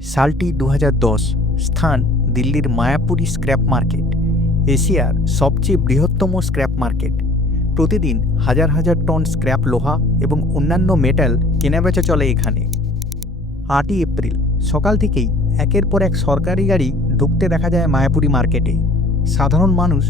সালটি 2010। স্থান দিল্লির Mayapuri scrap market, এশিয়ার সবচেয়ে বৃহত্তম স্ক্র্যাপ মার্কেট। প্রতিদিন হাজার হাজার টন স্ক্র্যাপ লোহা এবং অন্যান্য মেটাল কেনাবেচা চলে এখানে। 8ই এপ্রিল সকাল থেকেই একের পর এক সরকারি গাড়ি ঢুকতে দেখা যায় মায়াপুরী মার্কেটে। সাধারণ মানুষ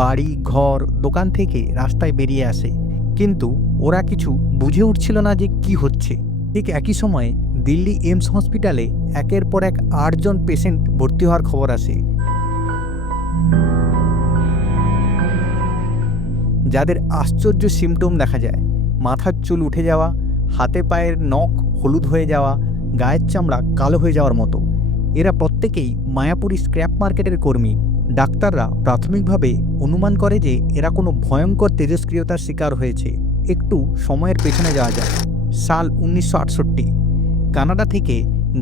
বাড়ি ঘর দোকান থেকে রাস্তায় বেরিয়ে আসে, কিন্তু ওরা কিছু বুঝে উঠছিল না যে কি হচ্ছে। ঠিক একই সময়ে দিল্লি এইমস হসপিটালে একের পর এক 8 জন পেশেন্ট ভর্তি হওয়ার খবর আসে, যাদের আশ্চর্য সিমটম দেখা যায়। মাথার চুল উঠে যাওয়া, হাতে পায়ের নখ হলুদ হয়ে যাওয়া, গায়ের চামড়া কালো হয়ে যাওয়ার মতো। এরা প্রত্যেকেই মায়াপুরী স্ক্র্যাপ মার্কেটের কর্মী। ডাক্তাররা প্রাথমিকভাবে অনুমান করে যে এরা কোনো ভয়ঙ্কর তেজস্ক্রিয়তার শিকার হয়েছে। একটু সময়ের পেছনে যাওয়া যায়। সাল 1968। কানাডা থেকে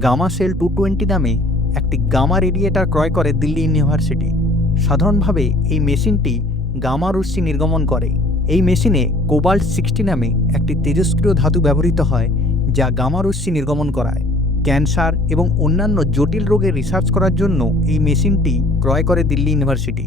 গামা সেল 220 নামে একটি গামা রেডিয়েটার ক্রয় করে দিল্লি ইউনিভার্সিটি। সাধারণভাবে এই মেশিনটি গামা রশ্মি নির্গমন করে। এই মেশিনে কোবাল্ট 60 নামে একটি তেজস্ক্রিয় ধাতু ব্যবহৃত হয়, যা গামা রশ্মি নির্গমন করায়। ক্যান্সার এবং অন্যান্য জটিল রোগের রিসার্চ করার জন্য এই মেশিনটি ক্রয় করে দিল্লি ইউনিভার্সিটি।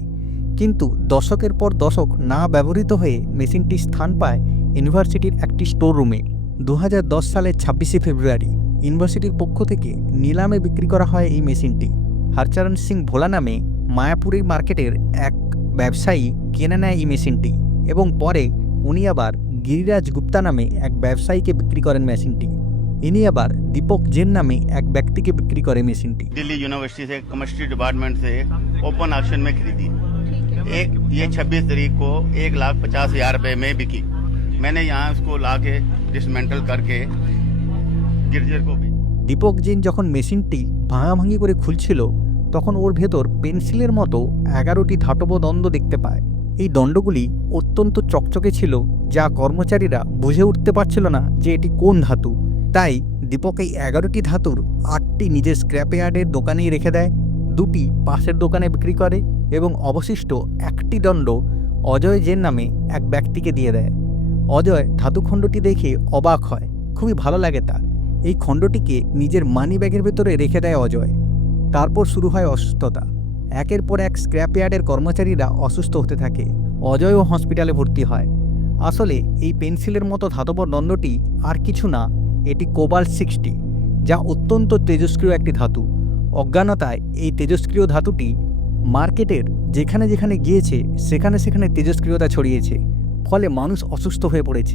কিন্তু দশকের পর দশক না ব্যবহৃত হয়ে মেশিনটি স্থান পায় ইউনিভার্সিটির একটি স্টোর রুমে। 2010 সালের 26শে ফেব্রুয়ারি ইউনিভার্সিটির পক্ষ থেকে নিলামে বিক্রি করা হয় এই মেশিনটি। হরচরণ সিং ভোলা নামে মায়াপুরী মার্কেটের এক ব্যবসায়ী কিনে নেয় এই মেশিনটি, এবং পরে উনি আবার গিরিরাজ গুপ্তা নামে এক ব্যবসায়ীকে বিক্রি করেন মেশিনটি। ইনি আবার দীপক জেন নামে এক ব্যক্তিকে বিক্রি করে মেশিনটি। दिल्ली यूनिवर्सिटी से केमिस्ट्री डिपार्टमेंट से ओपन ऑक्शन में खरीदी। एक ये 26 तारीख को 1,50,000 रुपये में बिकी। मैंने यहाँ उसको ला के डिसमेंटल करके गिरजर को भी। দীপক জেন যখন মেশিনটি ভাঙাভাঙি করে খুলছিল, তখন ওর ভেতর পেন্সিলের মতো 11টি ধাতব দণ্ড দেখতে পায়। এই দণ্ডগুলি অত্যন্ত চকচকে ছিল, যা কর্মচারীরা বুঝে উঠতে পারছিল না যে এটি কোন ধাতু। তাই দীপক এই 11টি ধাতুর 8টি নিজের স্ক্র্যাপ ইয়ার্ডের দোকানেই রেখে দেয়, 2টি পাশের দোকানে বিক্রি করে এবং অবশিষ্ট 1টি দণ্ড অজয় জেন নামে এক ব্যক্তিকে দিয়ে দেয়। অজয় ধাতুখণ্ডটি দেখে অবাক হয়, খুবই ভালো লাগে তার। এই খণ্ডটিকে নিজের মানি ব্যাগের ভেতরে রেখে দেয় অজয়। তারপর শুরু হয় অসুস্থতা। একের পর এক স্ক্র্যাপ ইয়ার্ডের কর্মচারীরা অসুস্থ হতে থাকে। অজয়ও হসপিটালে ভর্তি হয়। আসলে এই পেন্সিলের মতো ধাতব দণ্ডটি আর কিছু না, এটি কোবাল্ট 60, যা অত্যন্ত তেজস্ক্রিয় একটি ধাতু। অজ্ঞানতায় এই তেজস্ক্রিয় ধাতুটি মার্কেটের যেখানে যেখানে গিয়েছে সেখানে সেখানে তেজস্ক্রিয়তা ছড়িয়েছে, ফলে মানুষ অসুস্থ হয়ে পড়েছে।